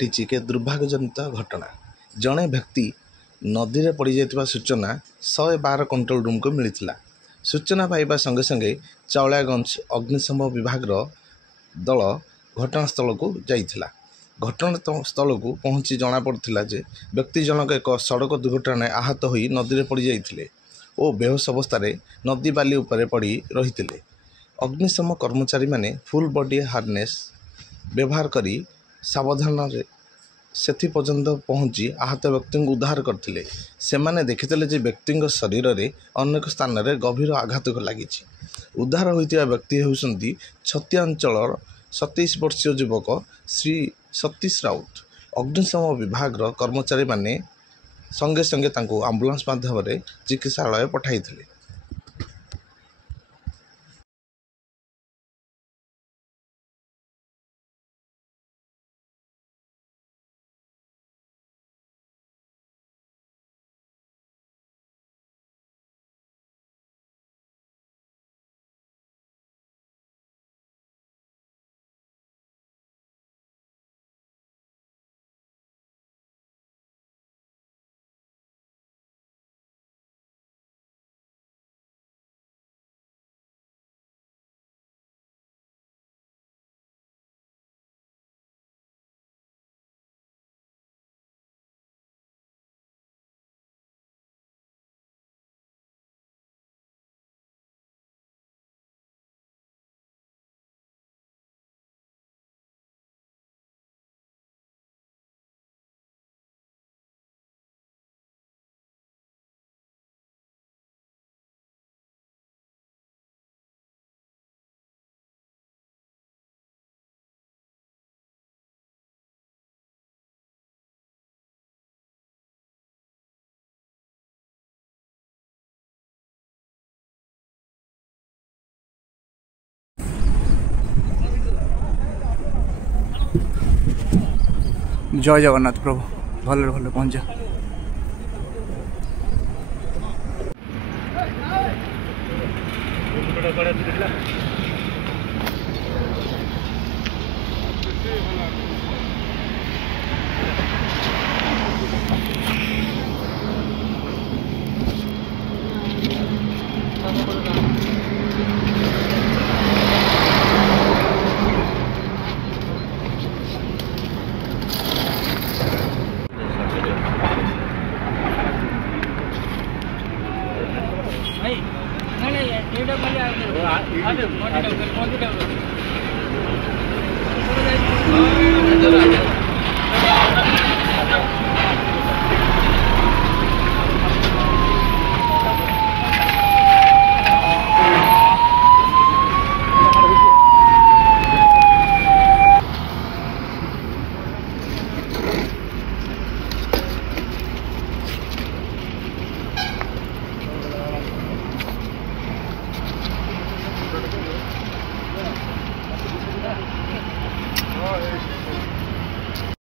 घटी के दुर्भाग्यजनित घटना जड़े व्यक्ति नदी में पड़ जाता सूचना 112 कंट्रोल रूम को मिलता। सूचना पाइबा संगे संगे चावड़ागंज अग्निशम विभाग दल घटनास्थल को जाइथिला। घटनास्थल को पहुंची जना पड़ता जे व्यक्ति जनक एक सड़क दुर्घटना आहत होई नदी में पड़ जाइथिले और बेहोश अवस्था नदी बाली उपरे पड़ी रही। अग्निशम कर्मचारी माने फुल बॉडी हार्नेस व्यवहार करी सावधान सेथि पर्यंत पहुंची आहत व्यक्ति को उद्धार करथिले। सेमाने देखिथिले जे व्यक्ति शरीर रे अनेक स्थान रे गभीर आघात लगी। उद्धार होइतिबा व्यक्ति हेउसंती छतिया अंचल 27 वर्षीय युवक श्री सतीश राउत। अग्निशम विभाग कर्मचारी माने संगे संगे तांको एम्बुलेंस माध्यम चिकित्सालय पठाइथिले। जय जगन्नाथ प्रभु भले भले पहुंचा।